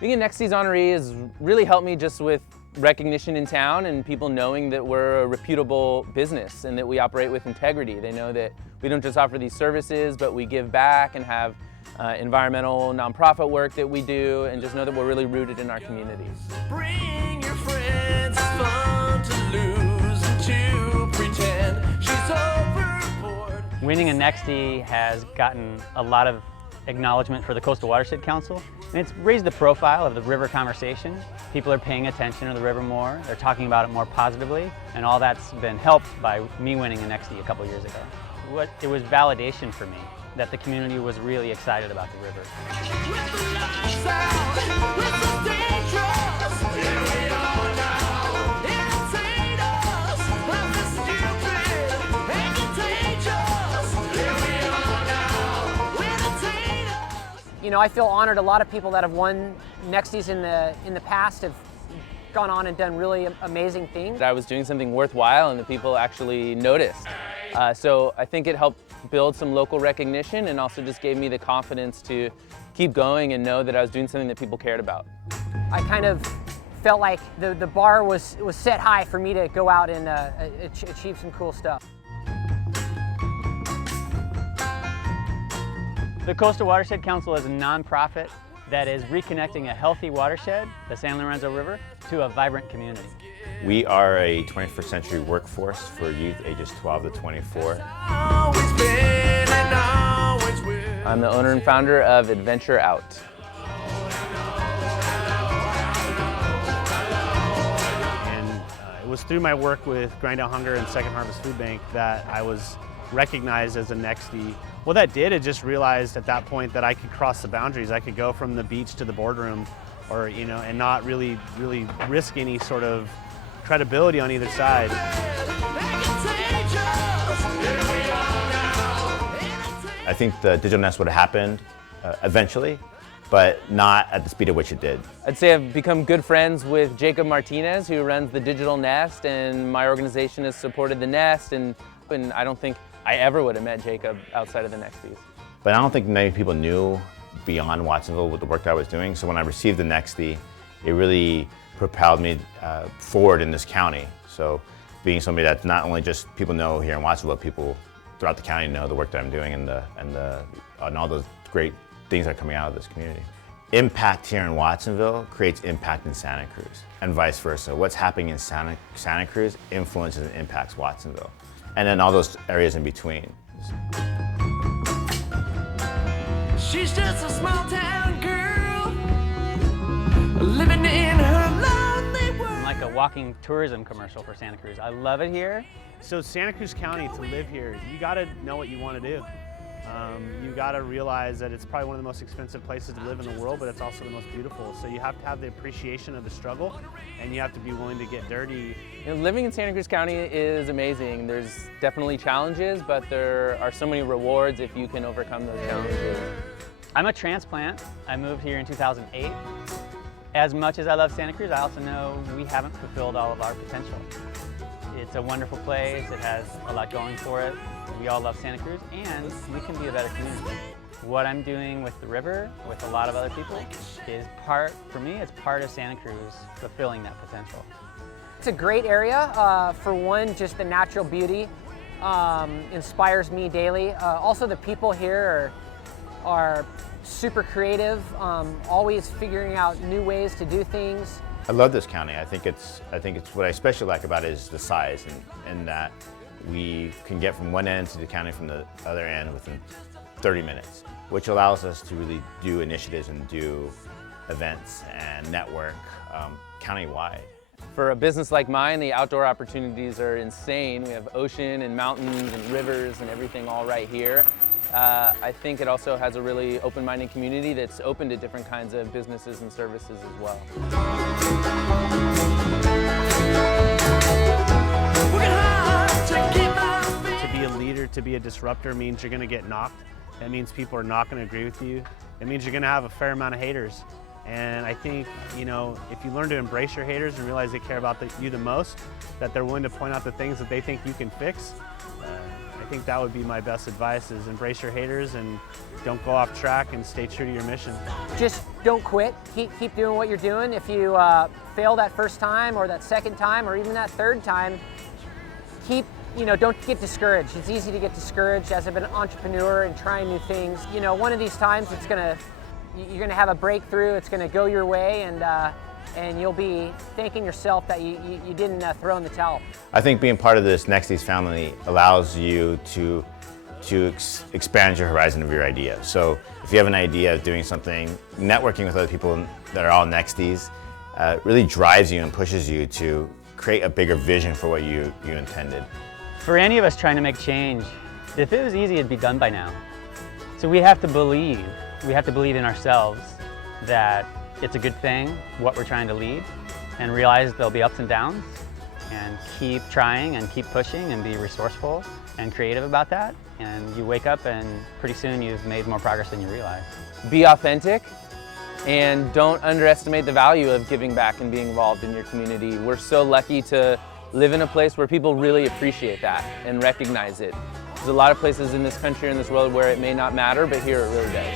Being a NEXTies honoree has really helped me just with recognition in town and people knowing that we're a reputable business and that we operate with integrity. They know that we don't just offer these services, but we give back and have environmental nonprofit work that we do, and just know that we're really rooted in our communities. Bring your friends, it's fun to lose and to pretend she's overboard. Winning a NEXTie has gotten a lot of acknowledgement for the Coastal Watershed Council, and it's raised the profile of the river conversation. People are paying attention to the river more, they're talking about it more positively, and all that's been helped by me winning a NEXTie a couple years ago. It was validation for me that the community was really excited about the river. You know, I feel honored. A lot of people that have won NEXTies in the past have gone on and done really amazing things. I was doing something worthwhile and the people actually noticed. So I think it helped build some local recognition and also just gave me the confidence to keep going and know that I was doing something that people cared about. I kind of felt like the bar was set high for me to go out and achieve some cool stuff. The Coastal Watershed Council is a nonprofit that is reconnecting a healthy watershed, the San Lorenzo River, to a vibrant community. We are a 21st century workforce for youth ages 12 to 24. I'm the owner and founder of Adventure Out. And it was through my work with Grind Out Hunger and Second Harvest Food Bank that I was recognized as a NEXTie. What that did, it just realized at that point that I could cross the boundaries. I could go from the beach to the boardroom, or and not really risk any sort of credibility on either side. I think the digital nest would have happened eventually, but not at the speed at which it did. I'd say I've become good friends with Jacob Martinez, who runs the Digital Nest, and my organization has supported the Nest, and I don't think I ever would have met Jacob outside of the NEXTies. But I don't think many people knew beyond Watsonville with the work that I was doing, so when I received the NEXTie, it really propelled me forward in this county. So being somebody that not only just people know here in Watsonville, but people throughout the county know the work that I'm doing and all those great things that are coming out of this community. Impact here in Watsonville creates impact in Santa Cruz, and vice versa. What's happening in Santa Cruz influences and impacts Watsonville, and then all those areas in between. She's just a small town girl living in her lonely world. I'm like a walking tourism commercial for Santa Cruz. I love it here. So Santa Cruz County, to live here, you gotta know what you want to do. You gotta realize that it's probably one of the most expensive places to live in the world, but it's also the most beautiful. So you have to have the appreciation of the struggle, and you have to be willing to get dirty. Living in Santa Cruz County is amazing. There's definitely challenges, but there are so many rewards if you can overcome those challenges. I'm a transplant. I moved here in 2008. As much as I love Santa Cruz, I also know we haven't fulfilled all of our potential. It's a wonderful place. It has a lot going for it. We all love Santa Cruz, and we can be a better community. What I'm doing with the river, with a lot of other people, is for me, it's part of Santa Cruz fulfilling that potential. It's a great area. For one, just the natural beauty inspires me daily. Also, the people here are super creative, always figuring out new ways to do things. I love this county. I think it's what I especially like about it is the size, and that we can get from one end to the county from the other end within 30 minutes, which allows us to really do initiatives and do events and network countywide. For a business like mine, the outdoor opportunities are insane. We have ocean and mountains and rivers and everything all right here. I think it also has a really open-minded community that's open to different kinds of businesses and services as well. To be a leader, to be a disruptor means you're going to get knocked. That means people are not going to agree with you. It means you're going to have a fair amount of haters. And I think, if you learn to embrace your haters and realize they care about you the most, that they're willing to point out the things that they think you can fix, I think that would be my best advice, is embrace your haters and don't go off track and stay true to your mission. Just don't quit. Keep doing what you're doing. If you fail that first time or that second time or even that third time, don't get discouraged. It's easy to get discouraged as an entrepreneur and trying new things. One of these times you're gonna have a breakthrough. It's gonna go your way, and you'll be thanking yourself that you didn't throw in the towel. I think being part of this NEXTies family allows you to expand your horizon of your idea. So if you have an idea of doing something, networking with other people that are all NEXTies really drives you and pushes you to create a bigger vision for what you intended. For any of us trying to make change, if it was easy, it'd be done by now. So we have to believe in ourselves that it's a good thing, what we're trying to lead, and realize there'll be ups and downs, and keep trying and keep pushing and be resourceful and creative about that. And you wake up and pretty soon you've made more progress than you realize. Be authentic and don't underestimate the value of giving back and being involved in your community. We're so lucky to live in a place where people really appreciate that and recognize it. There's a lot of places in this country or in this world where it may not matter, but here it really does.